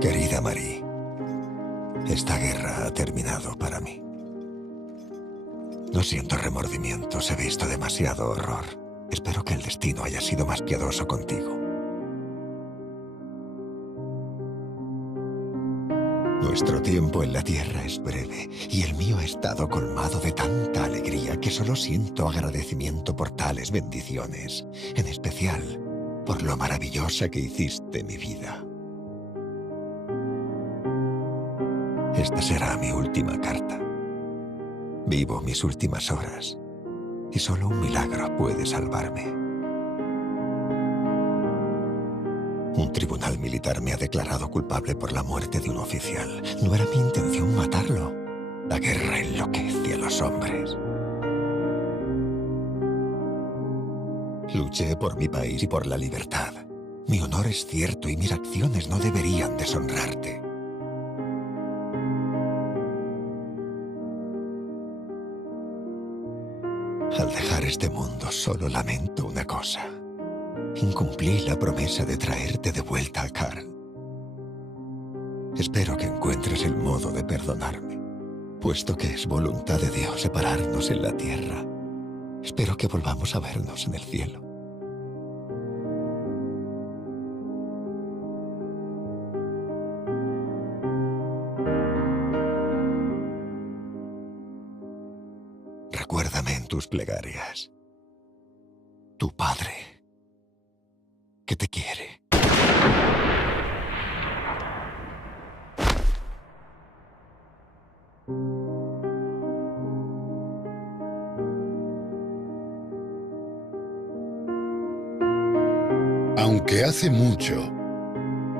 Querida Marie, esta guerra ha terminado para mí. No siento remordimientos, he visto demasiado horror. Espero que el destino haya sido más piadoso contigo. Nuestro tiempo en la Tierra es breve y el mío ha estado colmado de tanta alegría que solo siento agradecimiento por tales bendiciones, en especial por lo maravillosa que hiciste mi vida. Esta será mi última carta. Vivo mis últimas horas y solo un milagro puede salvarme. Un tribunal militar me ha declarado culpable por la muerte de un oficial. No era mi intención matarlo. La guerra enloquece a los hombres. Luché por mi país y por la libertad. Mi honor es cierto y mis acciones no deberían deshonrarte. Al dejar este mundo solo lamento una cosa. Incumplí la promesa de traerte de vuelta a Karl. Espero que encuentres el modo de perdonarme, puesto que es voluntad de Dios separarnos en la tierra. Espero que volvamos a vernos en el cielo. Recuérdame en tus plegarias. Tu padre, que te quiere. Aunque hace mucho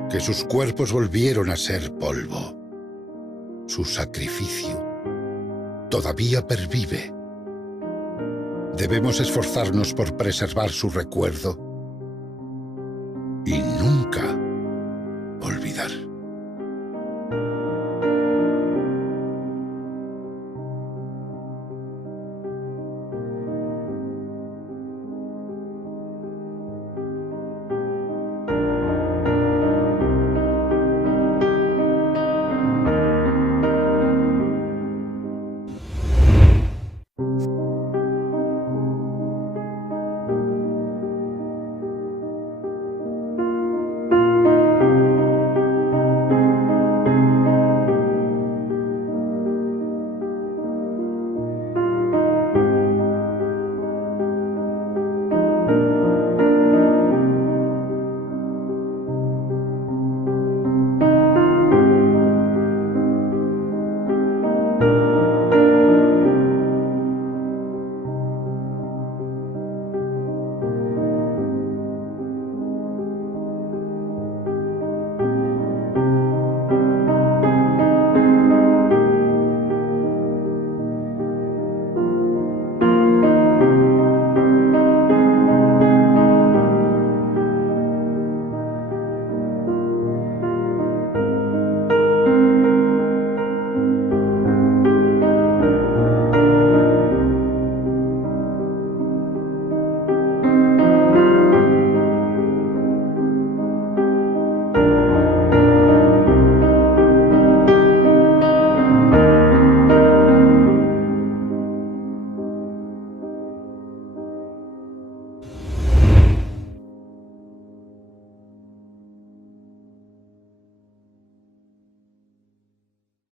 que sus cuerpos volvieron a ser polvo, su sacrificio todavía pervive. Debemos esforzarnos por preservar su recuerdo